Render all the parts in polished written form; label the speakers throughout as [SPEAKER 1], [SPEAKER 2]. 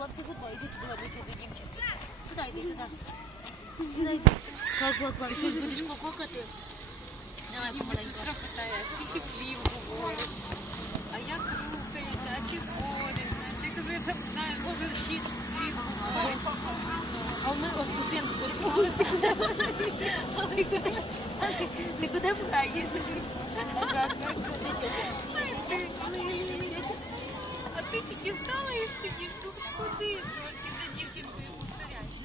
[SPEAKER 1] хлопці футбол, іди туди, вийти до дівчинки. Туди, йди, туди. Сюди йди. Ка-ка-ка, що будеш кококати? Давай, помаленьку.
[SPEAKER 2] Сестра питає, скільки слів говорить, а як рухається, а чи ходить, знаєш. Я кажу, я це знаю, може 6 слів говорить.
[SPEAKER 1] А ми ось постійно ти куди пхаєш?
[SPEAKER 2] А ти тільки стала і стоїш, тут куди трошки за дівчинкою повторяєш.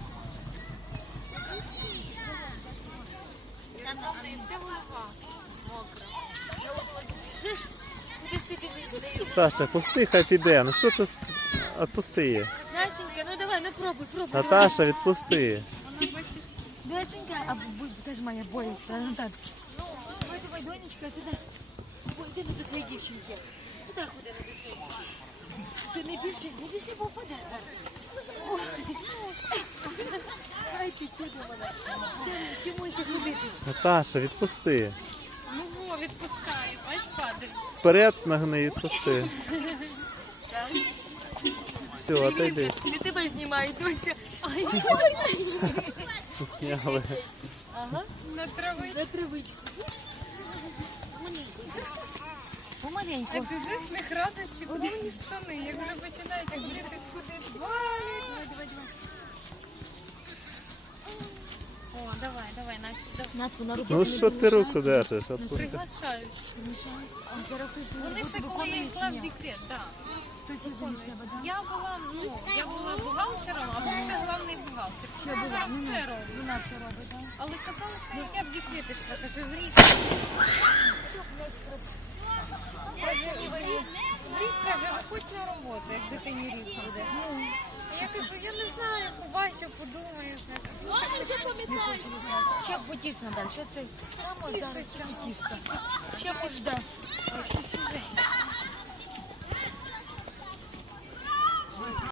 [SPEAKER 2] Там в неї вся голова мокра.
[SPEAKER 1] Шиш, куди ж ти біжиш?
[SPEAKER 3] Саша, пусти, хай піде. Ну що ти відпусти її?
[SPEAKER 1] Настенька, ну давай, ну пробуй.
[SPEAKER 3] Наташа, відпусти.
[SPEAKER 2] Вона, бачиш,
[SPEAKER 1] Доченька, а теж моя боїться, ну так. Давай, донечка, туди. Йди до своєї дівчинки. Туди ходи до цієї. Ти не біжи, бо впадеш зараз. Ай, ти чудо вона. Чомусь ходити.
[SPEAKER 3] Наташа, відпусти.
[SPEAKER 2] ну відпускаю, бач, падає.
[SPEAKER 3] Вперед нагни, відпусти. Все, отойди.
[SPEAKER 1] Не тебе знімають, доця.
[SPEAKER 3] Сняли.
[SPEAKER 1] Ага,
[SPEAKER 2] На травичку.
[SPEAKER 1] на травичку. Помаленьку.
[SPEAKER 2] Як ти знаєш, в них радості повні штани. Як вже починають, як діти ходити. Давай. О, давай, Настя.
[SPEAKER 1] Натку, на руки
[SPEAKER 3] Ну
[SPEAKER 1] не
[SPEAKER 3] що ти
[SPEAKER 1] мішай.
[SPEAKER 3] руку держиш? Відпусти.
[SPEAKER 2] Приглашають.
[SPEAKER 1] А зараз хтось
[SPEAKER 2] Вони ще коли я йшла в декрет, так.
[SPEAKER 1] Хтось із замість тебе, да?
[SPEAKER 2] Я була бухгалтером, а був ще головний бухгалтер. Я зараз все роблю.
[SPEAKER 1] Вона все робить, так?
[SPEAKER 2] Але казали, що як я в декрет йшла, каже, гріх. Гріх, каже, виходь на роботу, як дитині рік буде. Я кажу, я не знаю, як у Васю подумаєш.
[SPEAKER 1] Ще потішся, Наталь, ще це саме зараз потішся. Ще пожде.